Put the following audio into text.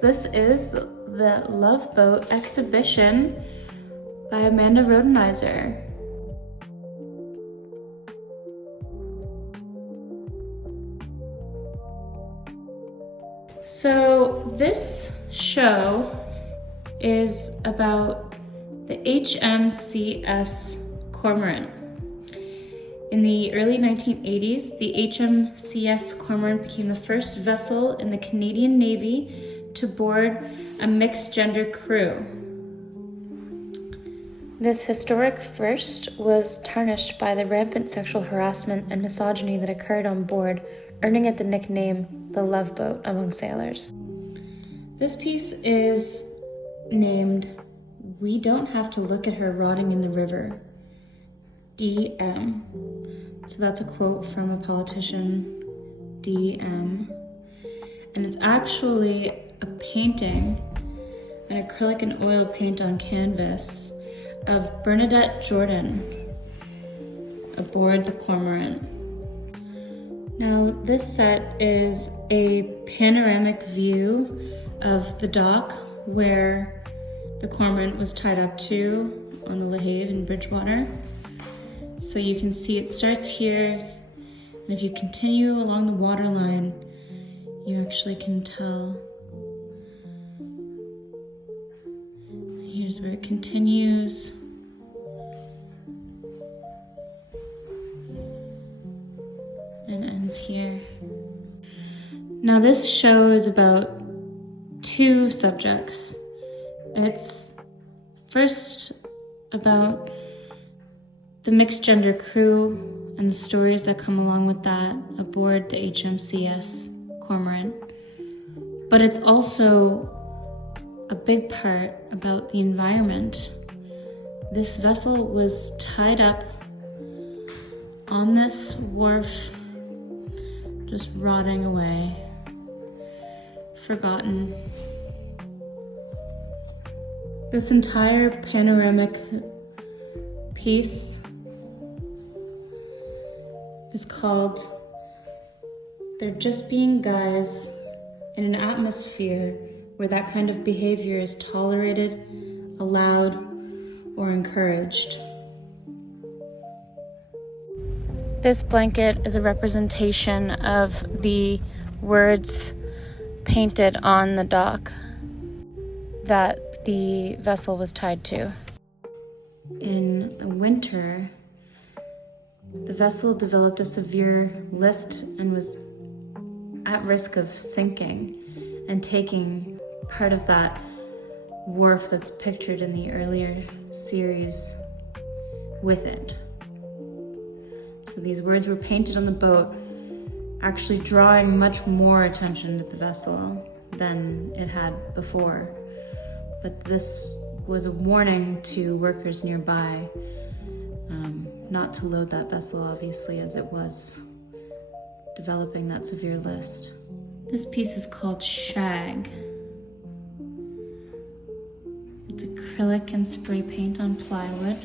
This is the Love Boat exhibition by Amanda Rhodenizer. So this show is about the HMCS Cormorant. In the early 1980s, the HMCS Cormorant became the first vessel in the Canadian Navy to board a mixed-gender crew. This historic first was tarnished by the rampant sexual harassment and misogyny that occurred on board, earning it the nickname the Love Boat among sailors. This piece is named "We Don't Have to Look at Her Rotting in the River," DM. So that's a quote from a politician, DM. And it's actually a painting, an acrylic and oil paint on canvas of Bernadette Jordan aboard the Cormorant. Now, this set is a panoramic view of the dock where the Cormorant was tied up to on the La Have in Bridgewater. So you can see it starts here, and if you continue along the waterline, you actually can tell. Here's where it continues. And ends here. Now this show is about two subjects. It's first about the mixed gender crew and the stories that come along with that aboard the HMCS Cormorant. But it's also a big part about the environment. This vessel was tied up on this wharf, just rotting away, forgotten. This entire panoramic piece is called "They're Just Being Guys in an Atmosphere Where That Kind of Behavior is Tolerated, Allowed, or Encouraged." This blanket is a representation of the words painted on the dock that the vessel was tied to. In the winter, the vessel developed a severe list and was at risk of sinking and taking part of that wharf that's pictured in the earlier series with it. So these words were painted on the boat, actually drawing much more attention to the vessel than it had before. But this was a warning to workers nearby not to load that vessel, obviously, as it was developing that severe list. This piece is called Shag. It's acrylic and spray paint on plywood.